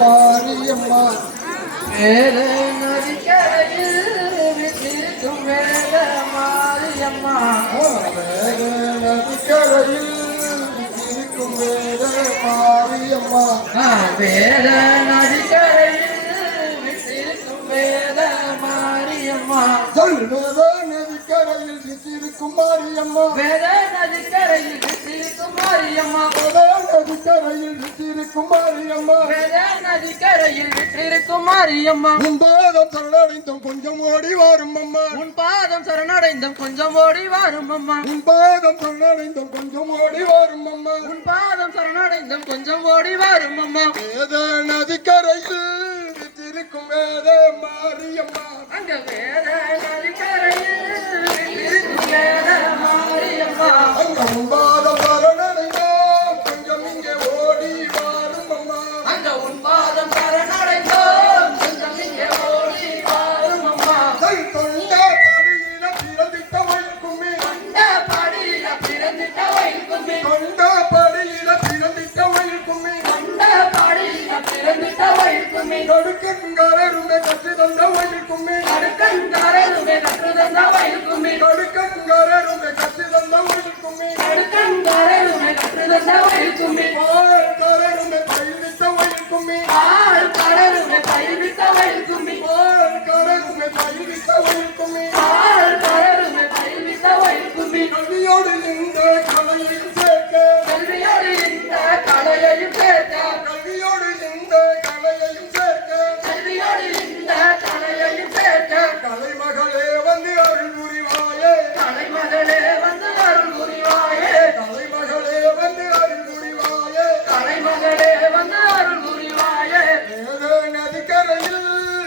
மாரியம்மா வேத நதிக்கரையில் விட்டிருக்கும் வேத மாரியம்மா வேத நதிக்கரையில் விட்டிருக்கும் வேத மாரியம்மா வேத நதிக்கரையில் விட்டிருக்கும் வேத மாரியம்மா வேத நதிக்கரையில் விட்டிருக்கும் மாரியம்மா வேத நதிக்கரையில் விட்டிருக்கும் மாரியம்மா வேத நதிக்கரையில் விட்டிருக்கும் மாரியம்மா வேத நதிக்கரையில் விட்டிருக்கும் மாரியம்மா உன் பாதம் சரணடைந்தும் கொஞ்சம் ஓடி வாரும் அம்மா உன் பாதம் சரணடைந்தும் கொஞ்சம் ஓடி வாரும் அம்மா உன் பாதம் சரணடைந்தும் கொஞ்சம் ஓடி வாரும் அம்மா உன் பாதம் சரணடைந்தும் கொஞ்சம் ஓடி வாரும் அம்மா வேத நதிக்கரையில் விட்டிருக்கும் வேத மாரியம்மா அங்க வேத நதிக்கரையில் விட்டிருக்கும் வேத மாரியம்மா அங்க உன் பாதம் சரணடைந்தோம் கொஞ்சம் இங்கே ஓடி வாரும் அம்மா அங்க உன் பாதம் சரணடைந்தோம் கொஞ்சம் இங்கே ஓடி வாரும் அம்மா தொண்ட படியில பிறந்திட்ட வயல் கும்மி தொண்ட படியில பிறந்திட்ட வயல் கும்மி தொண்ட படியில பிறந்திட்ட வயல் கும்மி தொண்ட படியில பிறந்திட்ட வயல் கும்மி கடுக்கங்காரருமே கற்று தந்த வயல் கும்மி கடுக்கங்காரருமே கற்று தந்த வயல் கும்மி கடுக்கங்காரருமே கற்று தந்த வயல் கும்மி கடுக்கங்காரருமே கற்று தந்த வயல் கும்மி ஆழ்காரருமே கைவிட்ட வயல் கும்மி ஆழ்காரருமே கைவிட்ட வயல் கும்மி ஆழ்காரருமே கைவிட்ட வயல் கும்மி ஆழ்காரருமே கைவிட்ட வயல் கும்மி கல்வியோடு இந்த கலையையும் சேர்க்க கல்வியோடு இந்த கலையையும் சேர்க்க கல்வியோடு இந்த கலையையும் சேர்க்க கல்வியோடு இந்த கலையையும் சேர்க்க கலைமகளே வந்து அருள் புரிவாயே கலைமகளே வந்து அருள் புரிவாயே கலைமகளே வந்து அருள் புரிவாயே கலைமகளே வந்து அருள் புரிவாயே வேத நதிக்கரையில்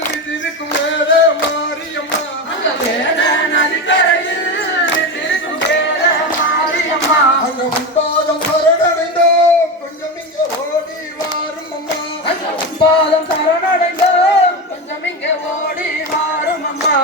விட்டிருக்கும் வேத மாரியம்மா அங்க வேத நதிக்கரையில் விட்டிருக்கும் வேத மாரியம்மா அங்க உன் பாதம் சரணடைந்தோம் கொஞ்சம் இங்கே ஓடி வாரும் அம்மா அங்க உன் பாதம் சரணடைந்தோம் கொஞ்சம் இங்கே ஓடி வாரும் அம்மா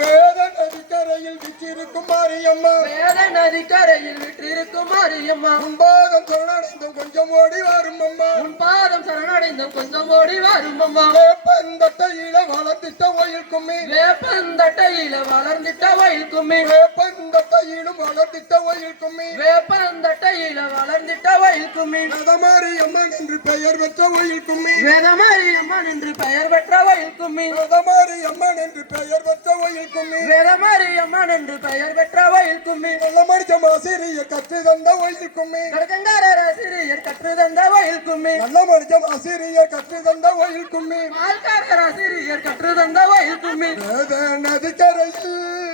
வேத நதிக்கரையில் விட்டிருக்கும் மாரியம்மா வேத நதிக்கரையில் விட்டிருக்கும் மாரியம்மா உன் பாதம் சரணடைந்தும் கொஞ்சம் ஓடி வாரும் அம்மா உன் பாதம் சரணடைந்தும் கொஞ்சம் ஓடி வாரும் அம்மா வேப்பந்தட்டையில வளர்ந்திட்ட வயல் கும்மி வேப்பந்தட்டையில வளர்ந்திட்ட வயல் கும்மி வேப்பந்தட்டையிலும் வளர்ந்திட்ட வயல் கும்மி வேப்பந்தட்டையில வளர்ந்திட்ட வயல் கும்மி வேதமாரியம்மன் என்று பெயர் பெற்ற வயல் கும்மி வேதமாரியம்மன் என்று பெயர் பெற்ற வயல் கும்மி வேதமாரியம்மன் என்று பெயர் பெற்ற வயல் கும்மி வேதமாரியம்மன் என்று பெயர் பெற்ற வயல் கும்மி நல்ல மனுஷம் ஆசிரியர் கற்று தந்த வயல் கும்மி கடற்கங்காரர் ஆசிரியர் கற்று தந்த வயல் கும்மி நல்ல மனுஷம் ஆசிரியர் கற்று தந்த வயல் கும்மி ஆள்காரர் ஆசிரியர் கற்று தந்த வயல் கும்மி வேத நதிக்கரையில்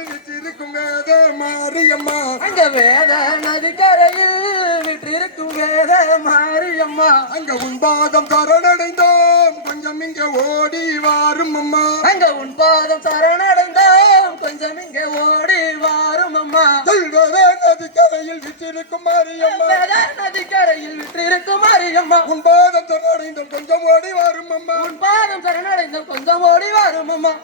விட்டிருக்கும் வேத மாரியம்மா அங்க வேத நதிக்கரையில் விட்டிருக்கும் வேத மாரியம்மா அங்க உன் பாதம் சரணடைந்தோம் கொஞ்சம் இங்க ஓடி வாரும் அம்மா அங்க உன் பாதம் சரணடைந்தோம் கொஞ்சம் இங்க ஓடி வாரும் அம்மா வேத நதிக்கரையில் விட்டிருக்கும் மாரியம்மா வேத நதிக்கரையில் விட்டிருக்கும் மாரியம்மா உன் பாதம் சரணடைந்தோம் கொஞ்சம் ஓடி வாரும் அம்மா உன் பாதம் சரணடைந்தோம் கொஞ்சம் ஓடி வாரும் அம்மா